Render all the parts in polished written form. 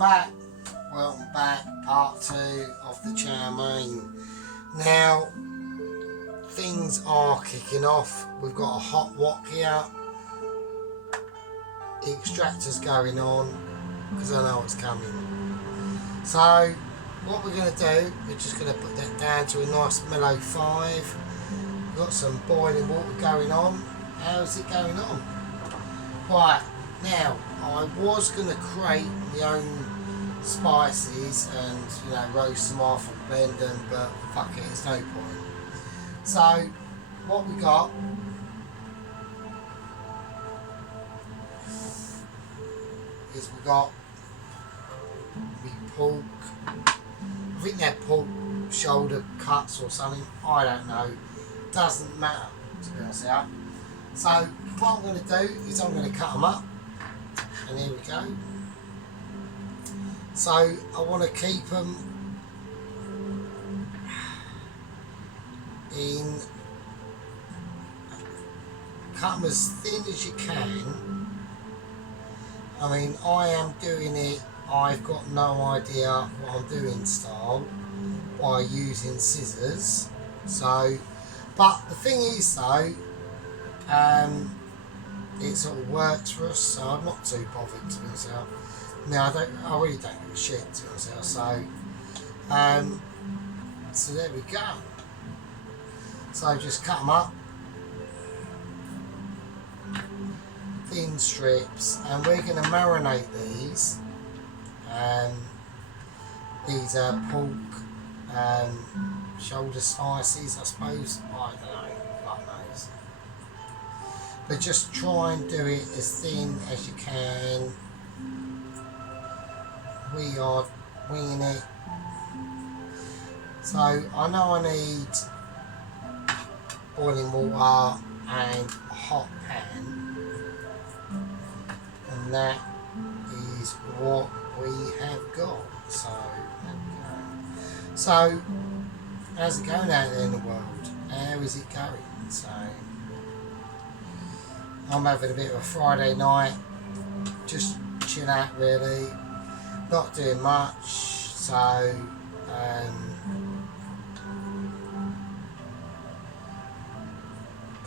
back, part 2 of the chow mein. Now things are kicking off. We've got a hot wok here, the extractor's going on because I know it's coming. So what we're going to do, we're just going to put that down to a nice mellow 5. We've got some boiling water going on. How's it going on? Right, now I was going to create my own spices and, you know, roast them off and blend them, but fuck it, it's no point. So what we got is we got the pork. I think they're pork shoulder cuts or something. I don't know. Doesn't matter, to be honest with you. So what I'm going to do is I'm going to cut them up, and here we go. So I want to keep them in, cut them as thin as you can. I mean, I am doing it, I've got no idea what I'm doing style by using scissors. So, but the thing is though, it sort of works for us, so I'm not too bothered, to be honest with you. Now I really don't give a shit, to be honest with you. So there we go. So just cut them up, thin strips, and we're going to marinate these. These are pork shoulder slices, I suppose. I don't know, fuck knows. But just try and do it as thin as you can. We are winging it. So I know I need boiling water and a hot pan, and that is what we have got. So there we go. So how's it going out there in the world? How is it going? So I'm having a bit of a Friday night, just chill out really, not doing much. So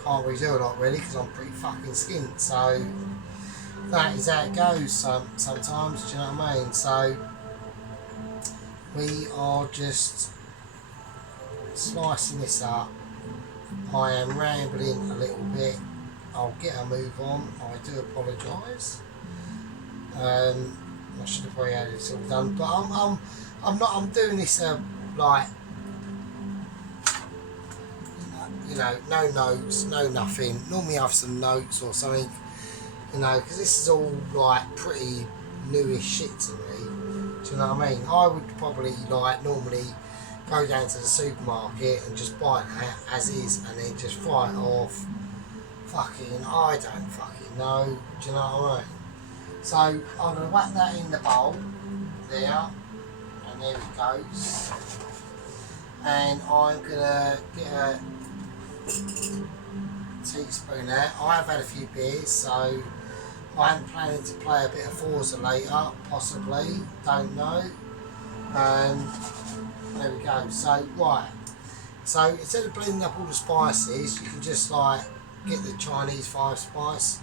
can't really do a lot really because I'm pretty fucking skint. So that is how it goes sometimes, do you know what I mean? So we are just slicing this up. I am rambling a little bit. I'll get a move on. I do apologise. I should have probably had it all done, but I'm doing this like, you know, no notes, no nothing. Normally I have some notes or something, you know, because this is all like pretty newish shit to me. Do you know what I mean? I would probably like normally go down to the supermarket and just buy that as is and then just fry it off. Fucking, I don't fucking know. Do you know what I mean? So I'm going to whack that in the bowl there, and there it goes. And I'm going to get a teaspoon out. I have had a few beers, so I'm planning to play a bit of Forza later, possibly, don't know. There we go. So right, so instead of blending up all the spices, you can just like get the Chinese 5-spice.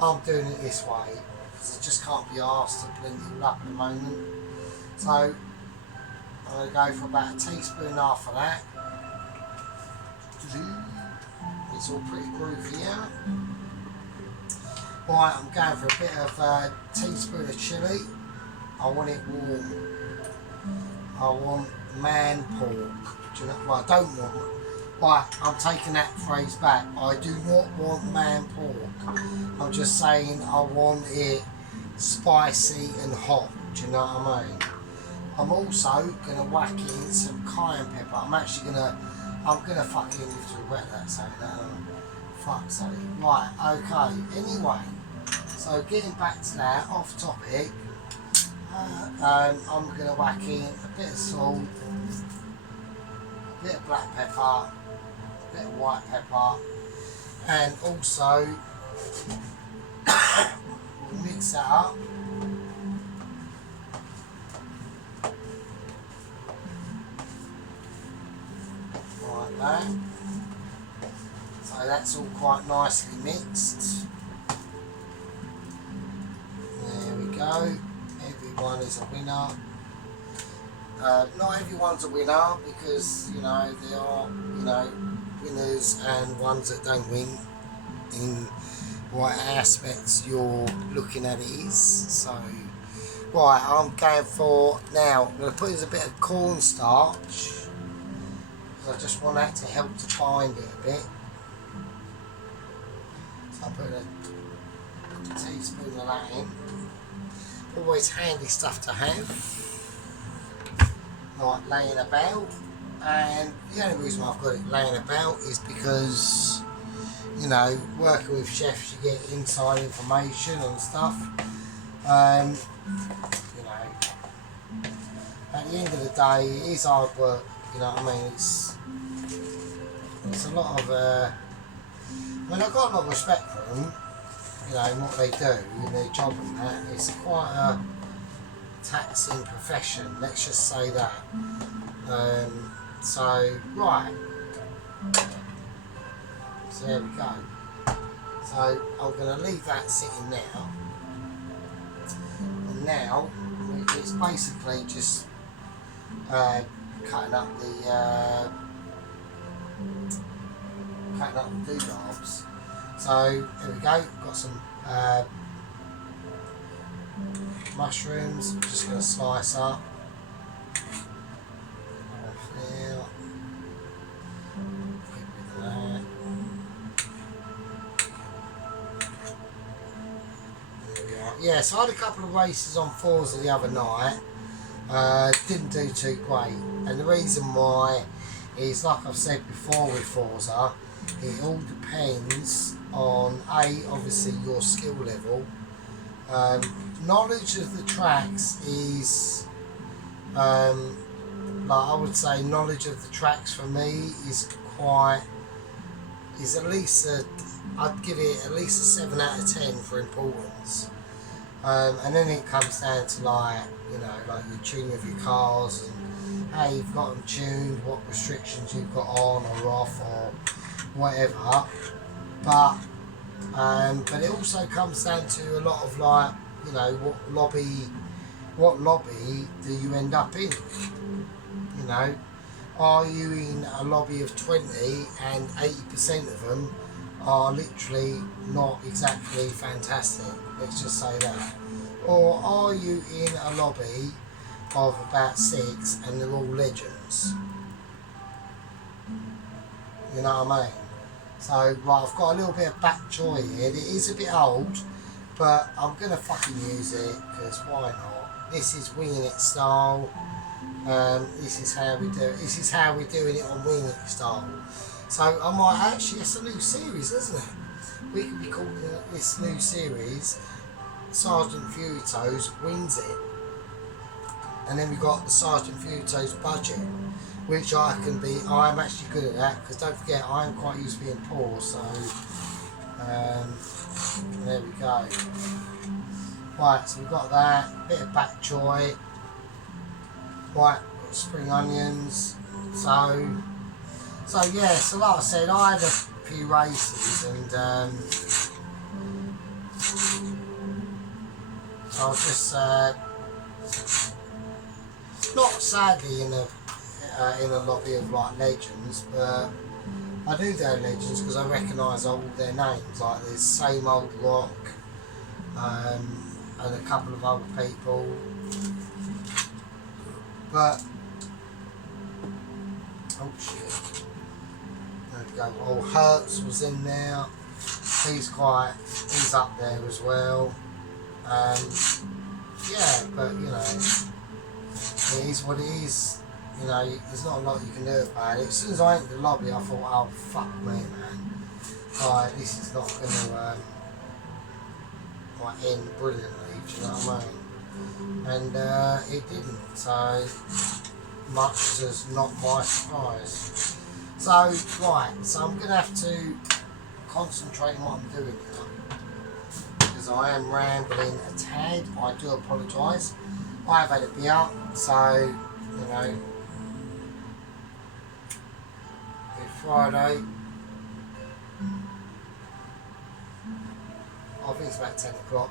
I'm doing it this way because I just can't be asked to blend it all up at the moment. So I'm going to go for about a teaspoon and a half of that. It's all pretty groovy here. Right, I'm going for a bit of a teaspoon of chilli. I want it warm. I want man pork. Do you know? Well, I don't want. Right, I'm taking that phrase back. I do not want man pork. I'm just saying I want it spicy and hot. Do you know what I mean? I'm also going to whack in some cayenne pepper. I'm gonna fucking have to regret that, so fuck's sake. Right, okay, anyway, so getting back to that, off topic, I'm gonna whack in a bit of salt, a bit of black pepper, a bit of white pepper, and also we'll mix that up that. So that's all quite nicely mixed. There we go. Everyone is a winner. Not everyone's a winner because, you know, there are, you know, winners and ones that don't win in what aspects you're looking at it is. So, right, I'm going for, now, I'm going to put in a bit of cornstarch because I just want that to help to bind it a bit. So I'm putting a teaspoon of that in. Always handy stuff to have. Like laying about, and the only reason I've got it laying about is because, you know, working with chefs you get inside information and stuff. You know, at the end of the day it is hard work, you know what I mean, it's a lot of I mean, I've got a lot of respect for them, you know, and what they do in their job and that. It's quite a taxing profession, let's just say that. So, right, so there we go. So I'm going to leave that sitting now, and now it's basically just cutting up the doodads. So there we go, got some mushrooms. I'm just going to slice up. There. There we are. Yeah, so I had a couple of races on Forza the other night. Didn't do too great, and the reason why is, like I've said before with Forza, it all depends on obviously your skill level. Knowledge of the tracks is, like I would say, knowledge of the tracks for me is at least I'd give it at least a 7 out of 10 for importance. And then it comes down to, like, you know, like your tuning of your cars and how you've got them tuned, what restrictions you've got on or off or whatever. But it also comes down to a lot of, like, you know, what lobby do you end up in? You know, are you in a lobby of 20 and 80% of them are literally not exactly fantastic, let's just say that? Or are you in a lobby of about 6 and they're all legends? You know what I mean? So, right, I've got a little bit of bok choy here. It is a bit old, but I'm going to fucking use it because why not? This is winging it style. This is how we do it. This is how we're doing it on winging it style. So I might actually, it's a new series, isn't it? We could be calling this new series Sergeant Furito's Wings It. And then we got the Sergeant Furito's Budget, which I'm actually good at that, because don't forget I am quite used to being poor, so there we go. Right, so we've got that, bit of bok choy, right, spring onions, so yeah, so like I said, I had a few races and I was just not sadly in a lobby of like legends, but I do know legends because I recognise all their names. Like there's Same Old Rock and a couple of other people, but oh shit. There we go. Oh, Hertz was in there. He's up there as well. Yeah, but you know, it is what it is. You know, there's not a lot you can do about it. As soon as I entered the lobby, I thought, oh fuck me, man. Alright, this is not going to end brilliantly. Do you know what I mean? And it didn't. So much as not my surprise. So, right, so I'm going to have to concentrate on what I'm doing here, because I am rambling a tad. I do apologise. I have had a beer, so, you know, Friday. I think it's about 10 o'clock.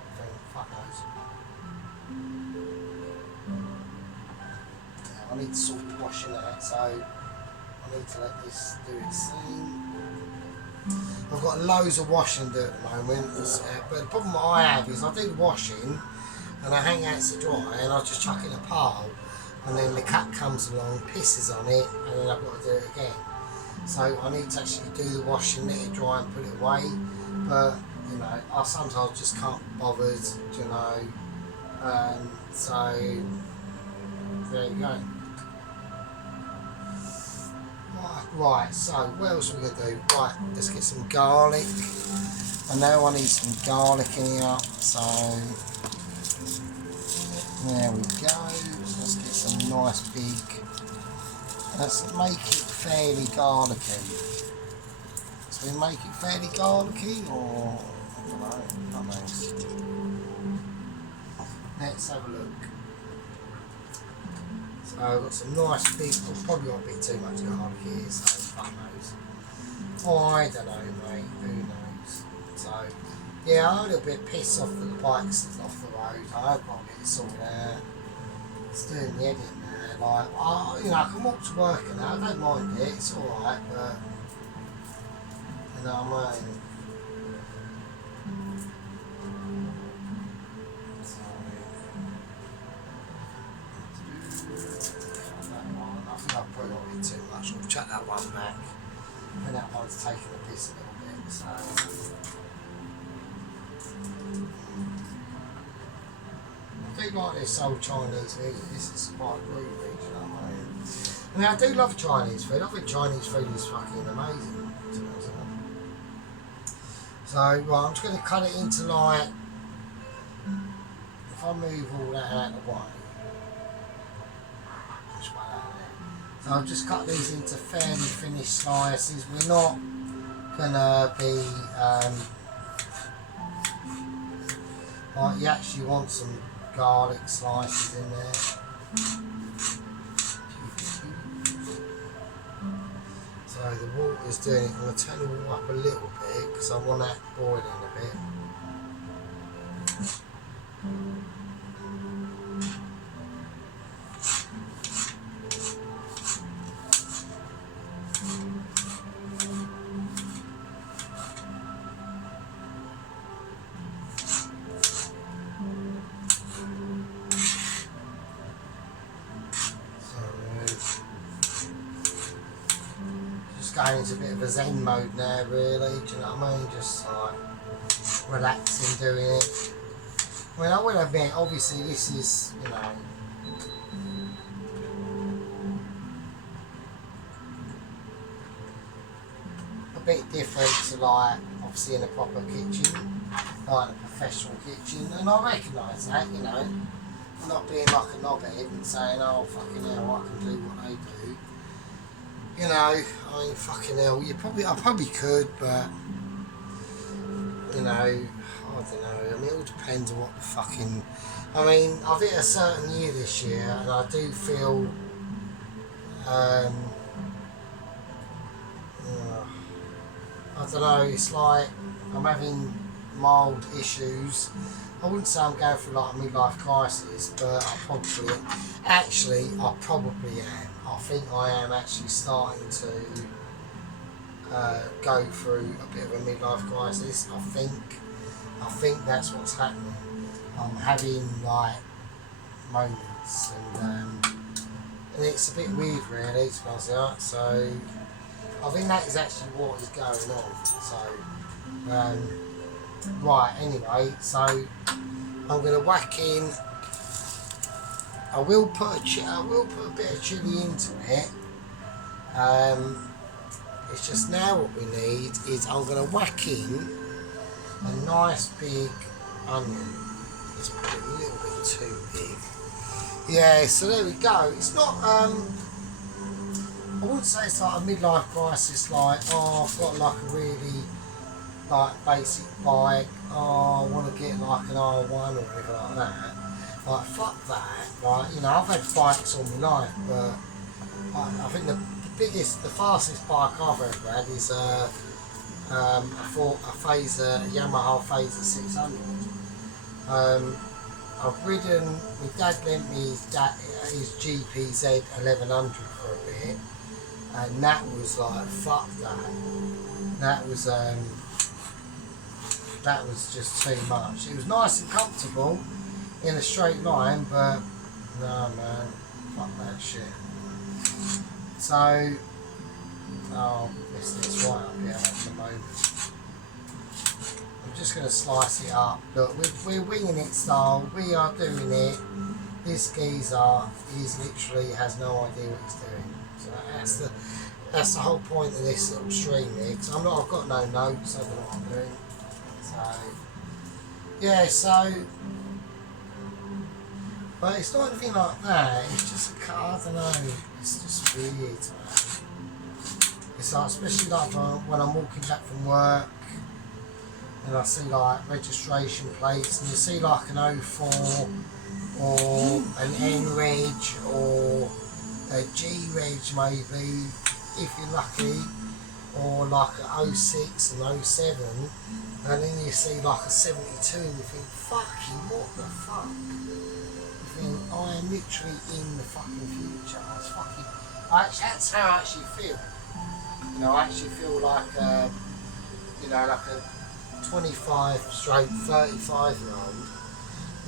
Fuck knows. Yeah, I need to sort of washing out, so I need to let this do its thing. I've got loads of washing to do at the moment, but the problem I have is I do the washing and I hang out to dry and I just chuck it in a pile, and then the cat comes along, pisses on it, and then I've got to do it again. So I need to actually do the washing, let it dry and put it away, but you know, I sometimes just can't be bothered, you know, so there you go. Right, so what else are we going to do? Right, let's get some garlic. I know I need some garlic in here, so there we go. So let's get some nice big, let's make it fairly garlicky. So we make it fairly garlicky, or I don't know, not nice. Let's have a look. So I've got some nice big, probably got a bit too much garlic here, so fuck knows. Oh, I don't know, mate, who knows. So, yeah, I'm a little bit pissed off that the bike's off the road. I hope I'll get it sorted out. It's doing the editing now, like, you know, I can walk to work and that, I don't mind it, it's alright, but, you know what I mean. I've probably got a bit too much. I'll chuck that one back. And that one's taking a piss a little bit, so. I do like this old Chinese food. This is quite groovy, do you know what I mean? I do love Chinese food. I think Chinese food is fucking amazing. So, right, I'm just going to cut it into like, if I move all that out of the way. So I'll just cut these into fairly finished slices. We're not gonna be like, you actually want some garlic slices in there. So the water's doing it. I'm gonna turn the water up a little bit because I want that boiling a bit. Going into a bit of a zen mode now, really, do you know what I mean? Just like relaxing doing it. I mean, I will admit, obviously this is, you know, a bit different to like, obviously in a proper kitchen, like a professional kitchen, and I recognise that, you know, not being like a knobhead and saying, oh fucking hell, I can do what they do. You know, I mean, fucking hell, I probably could, but, you know, I don't know, I mean, it all depends on what the fucking, I mean, I've hit a certain year this year, and I do feel, I don't know, it's like, I'm having mild issues. I wouldn't say I'm going through like a midlife crisis, but I probably am. I think I am actually starting to go through a bit of a midlife crisis. I think that's what's happening. I'm having like moments, and it's a bit weird, really, to be honest with you. So I think that is actually what is going on. So right, anyway, so I'm going to whack in. I will put a bit of chilli into it. It's just now what we need is I'm going to whack in a nice big onion. It's probably a little bit too big. Yeah, so there we go. It's not, I wouldn't say it's like a midlife crisis, like, oh, I've got like a really like basic bike, oh, I want to get like an R1 or anything like that. Like, fuck that. Like, you know, I've had bikes all my life, but I think the the fastest bike I've ever had is a Yamaha Phaser 600. I've ridden, my dad lent me his GPZ 1100 for a bit, and that was like, fuck that. That was just too much. It was nice and comfortable in a straight line, but no man, fuck that shit. So, oh, this right up here at the moment. I'm just going to slice it up. Look, we're winging it style. We are doing it. This geezer, he's literally has no idea what he's doing. So that's the whole point of this little stream here. Because I've got no notes. I don't know what I'm doing. So yeah. So, but it's not anything like that. It's just a car. I don't know. It's just weird, man. It's like, especially like when I'm walking back from work. And I see like registration plates, and you see like an 04 or an N reg or a G reg maybe, if you're lucky, or like an 06 and 07, and then you see like a 72 and you think, fucking what the fuck? You think, I am literally in the fucking future. It's fucking, that's how I actually feel. You know, I actually feel like like a 25/35-year-old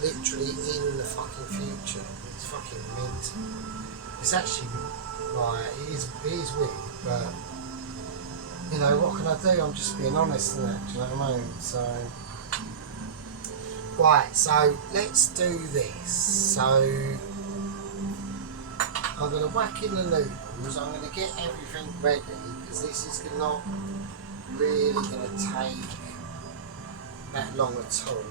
literally in the fucking future. It's fucking mental. It's actually like, it is weird, but you know, what can I do? I'm just being honest in that, do you know what I mean? So right, so let's do this. So I'm gonna whack in the noodles, I'm gonna get everything ready, because this is not really gonna take that long at all.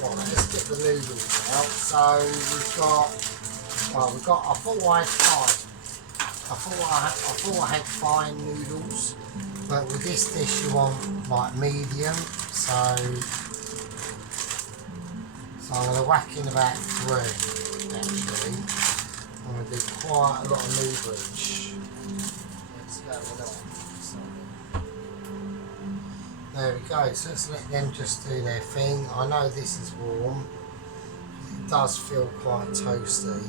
Right, let's get the noodles out. So we've got. I thought I had fine noodles, but with this dish you want like medium. So I'm going to whack in about 3. Actually, I'm going to do quite a lot of noodles. Let's go with that. There we go, so let's let them just do their thing. I know this is warm, it does feel quite toasty,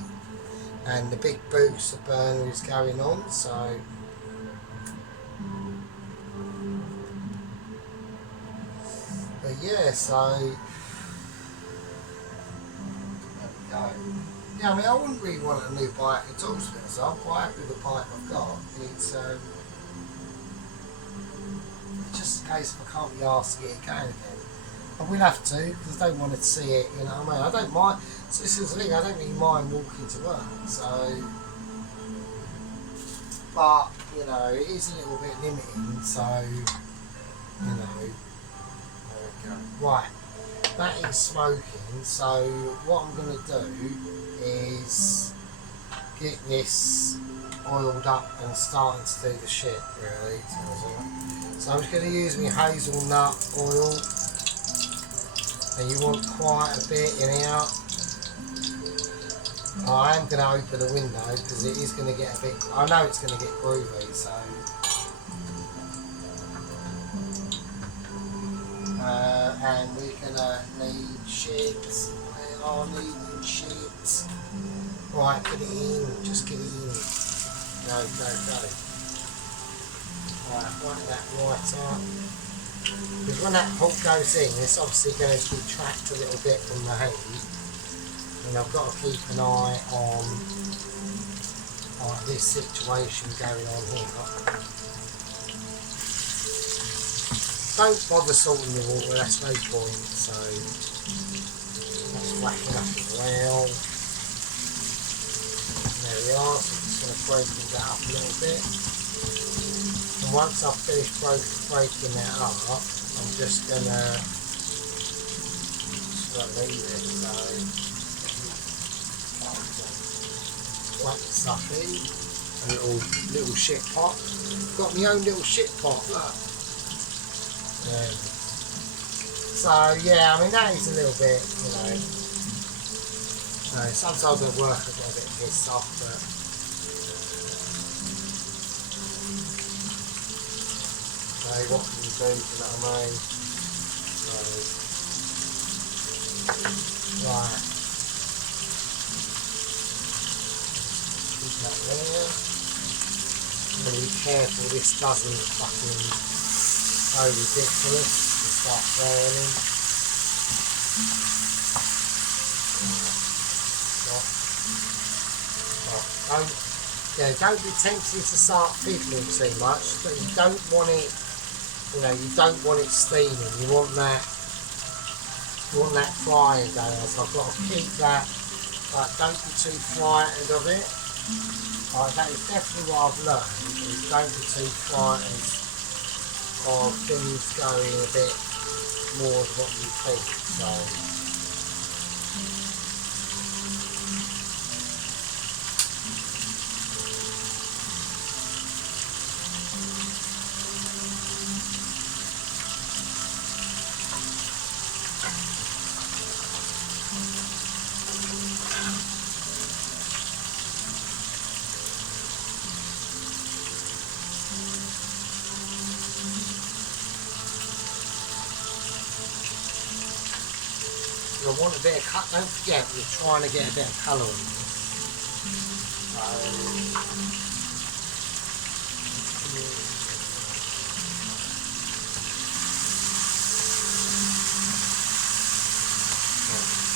and the big booster burner is going on, so but yeah, so there we go. Yeah, I mean, I wouldn't really want a new bike at all, so I'm quite happy with the bike I've got. It's just in case if I can't be asked to get it going again. I will have to, because I don't want to see it, you know what I mean? I don't mind, so this is the thing, I don't really mind walking to work, so, but, you know, it is a little bit limiting, so, you know, there we go. Right, that is smoking, so what I'm going to do is get this oiled up and starting to do the shit, really. So I'm just going to use my hazelnut oil, and you want quite a bit in here. I am going to open the window because it is going to get a bit, I know it's going to get groovy, so and we're going to need shit. We are needing shit. Right, get it in, just get it in. Go. Right, wipe that right up. Because when that hook goes in, it's obviously going to detract a little bit from the heat. And I've got to keep an eye on this situation going on here. Don't bother salting the water, that's no point. So let's whack it up as well. There we are, so I'm just going to break that up a little bit. And once I've finished breaking that up, I'm just going to leave it. So whack the stuff in. A little shit pot. Got my own little shit pot, look. So yeah, I mean that is a little bit, you know. No, sometimes at work I get a bit pissed off, but hey, what can you do, do you know what I mean? So, right, keep that there. Really be careful this doesn't fucking go ridiculous and start burning. Don't be tempted to start fiddling too much, but you don't want it, you don't want it steaming. You want that frying going. So I've got to keep that, don't be too frightened of it. That is definitely what I've learned, is don't be too frightened of things going a bit more than what you think. So. I want a bit of cut. Don't forget, we're trying to get a bit of colour on this.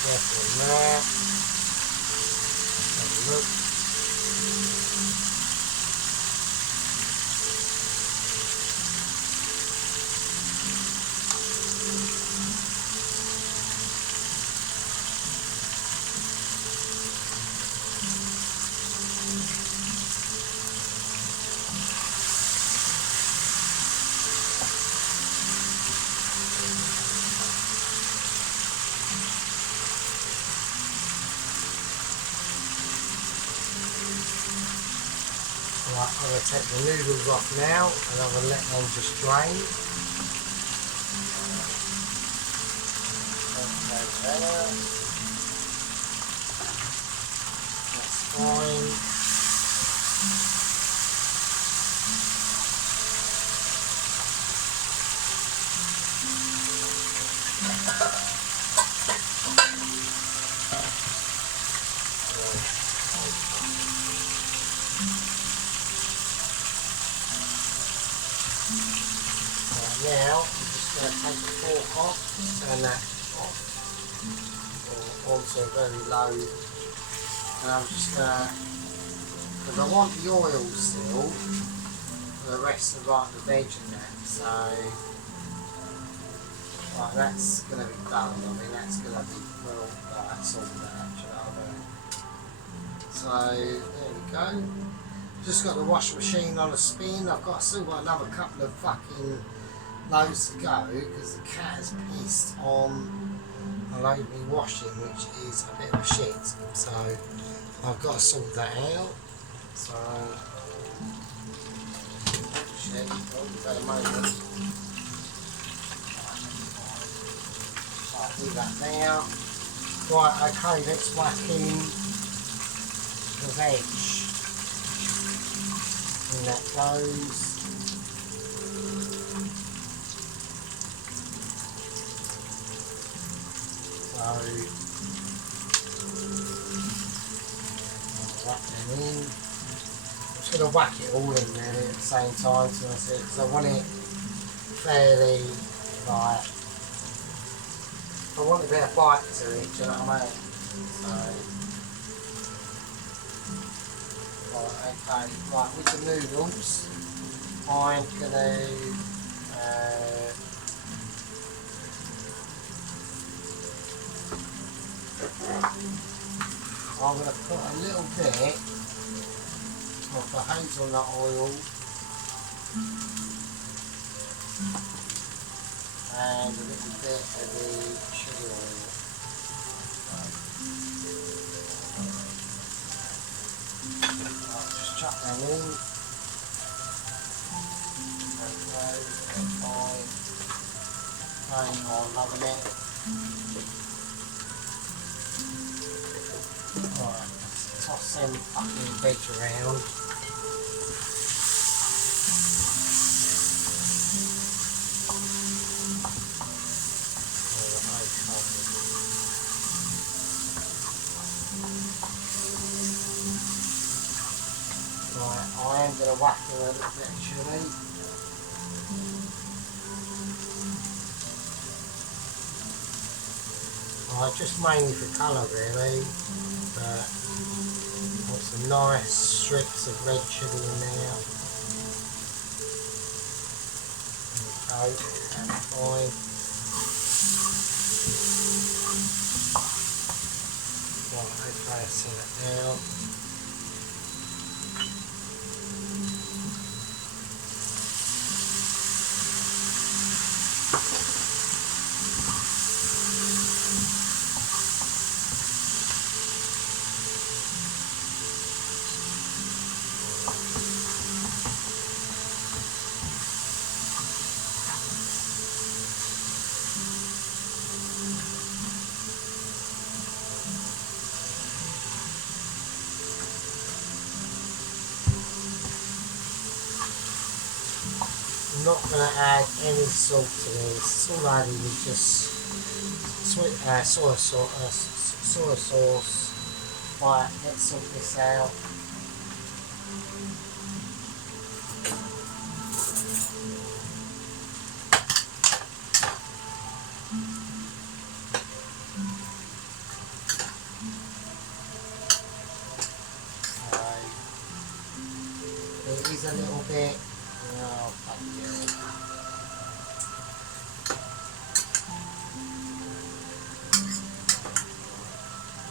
Careful in there. Have a look. Right, I'm going to take the noodles off now and I'm going to let them just drain. Okay, there. That's fine. Now I'm just going to take the fork off, turn that off, or onto a very low, and I'm just going to, because I want the oil still for the rest of the veg and that, so that's going to be done. I mean, that's going to be well, that's all that, you know what I mean? So there we go. Just got the washing machine on a spin. I've still got another couple of fucking loads to go because the cat has pissed on a load of me washing, which is a bit of a shit. So I've got to sort that out. So shit, wait a moment. Right, do that now. Right, okay, let's whack in the veg. And that goes. So, whack them in. I'm just going to whack it all in really at the same time, because I want it fairly, I want a bit of bite to it, do you know what I mean? So, okay, right, with the noodles, I'm going to put a little bit of the hazelnut oil and a little bit of the sugar oil. I'll just chuck them in. Okay, that's fine. I'm loving it. Alright, toss them fucking veg around. Right, I am going to whack them a little bit of chilli. Just mainly for colour really, but got some nice strips of red chilli in there. There we go, that's fine. Right, okay, set it down. I'm not going to add any salt to this. All I did was just soy sauce. Right, let's sort this out. It is a little bit. Oh, fuck yeah.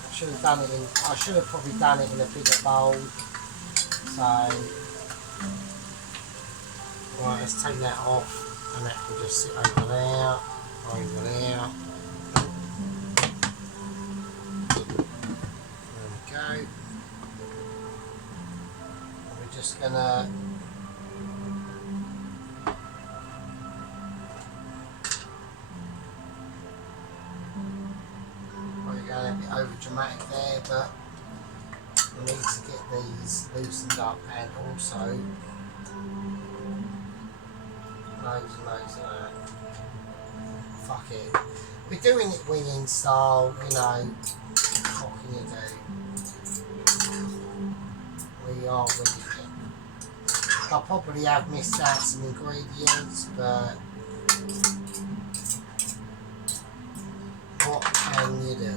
I should have probably done it in a bigger bowl. So, right, let's take that off, and that can just sit over there. There we go. We're just gonna. A bit over dramatic there, but we need to get these loosened up, and also loads and loads of that. Fuck it. We're doing it winging style, you know. What can you do? We are winging it. I probably have missed out some ingredients, but what can you do?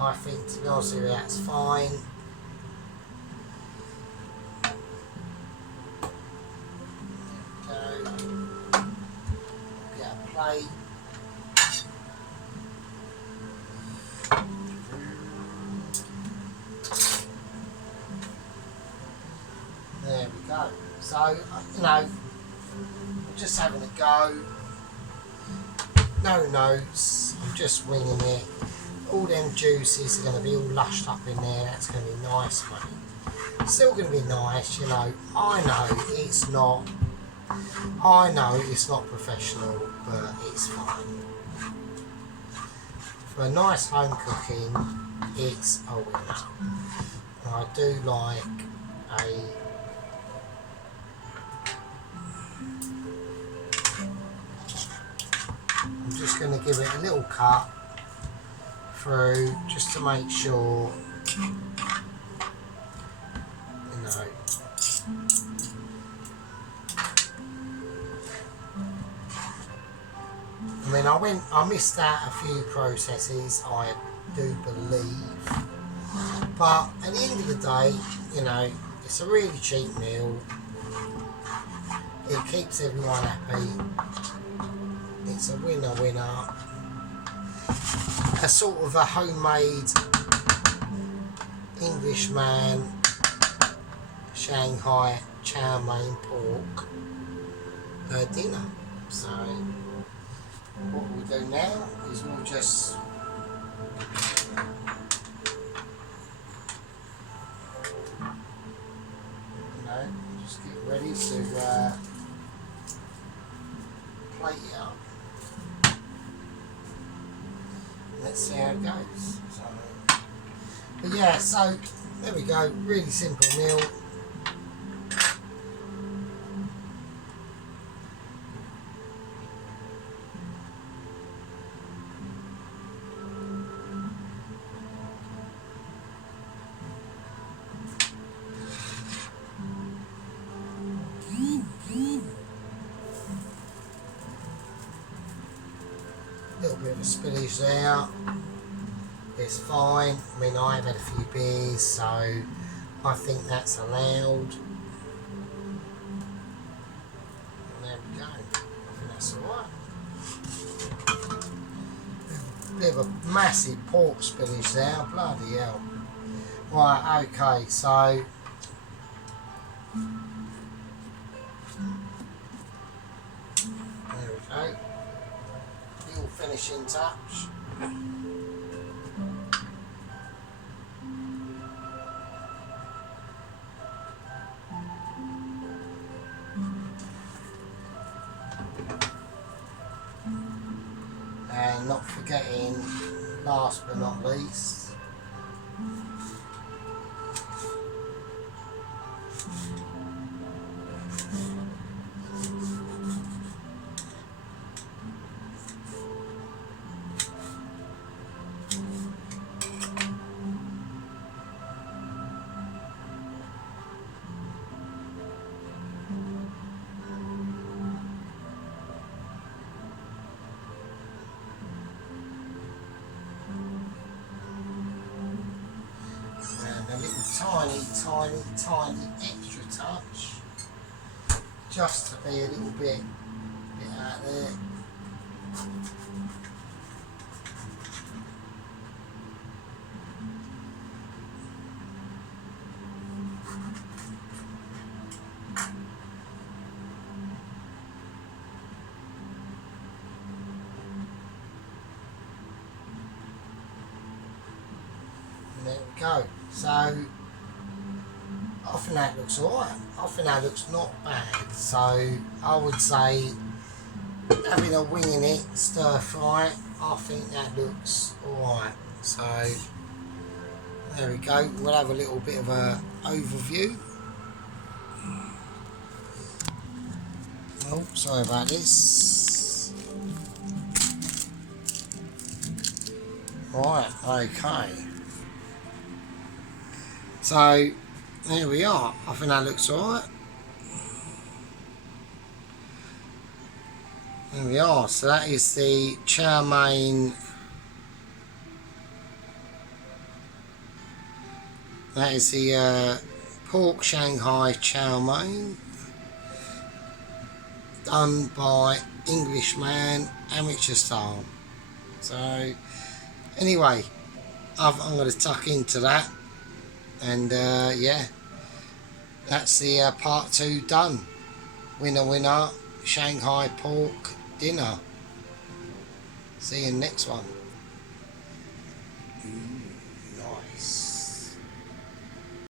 I think, to be honest with you, that's fine. There we go. Get a plate. There we go. So, you know, I'm just having a go. No notes. I'm just winging it. All them juices are going to be all lushed up in there. That's going to be nice, mate. Still going to be nice, you know. I know it's not professional, but it's fine. For a nice home cooking, it's a winner. And I do like I'm just going to give it a little cut through just to make sure, you know. I mean, I missed out a few processes, I do believe, but at the end of the day, you know, it's a really cheap meal. It keeps everyone happy. It's a winner. A sort of a homemade Englishman Shanghai chow mein pork dinner. So what we'll do now is we'll just just get ready to plate it up. Let's see how it goes. So But yeah, so there we go, really simple meal. Little bit of a spillage there. It's fine. I mean, I've had a few beers, so I think that's allowed. And there we go. I think that's alright. Bit of a massive pork spillage there. Bloody hell. Right, okay, so there we go. Little finishing touch. And not forgetting, last but not least, a little tiny extra touch, just to be a little bit out there. And there we go. So I think that looks alright. I think that looks not bad. So I would say, having a wing in it, stir fry it, I think that looks alright. So there we go. We'll have a little bit of a overview. Oh, sorry about this. Right, okay. So there we are. I think that looks alright. There we are. So that is the chow mein. That is the pork Shanghai chow mein, done by Englishman, amateur style. So anyway, I'm going to tuck into that, and yeah, that's the part 2 done. Winner winner, Shanghai pork dinner. See you in the next one.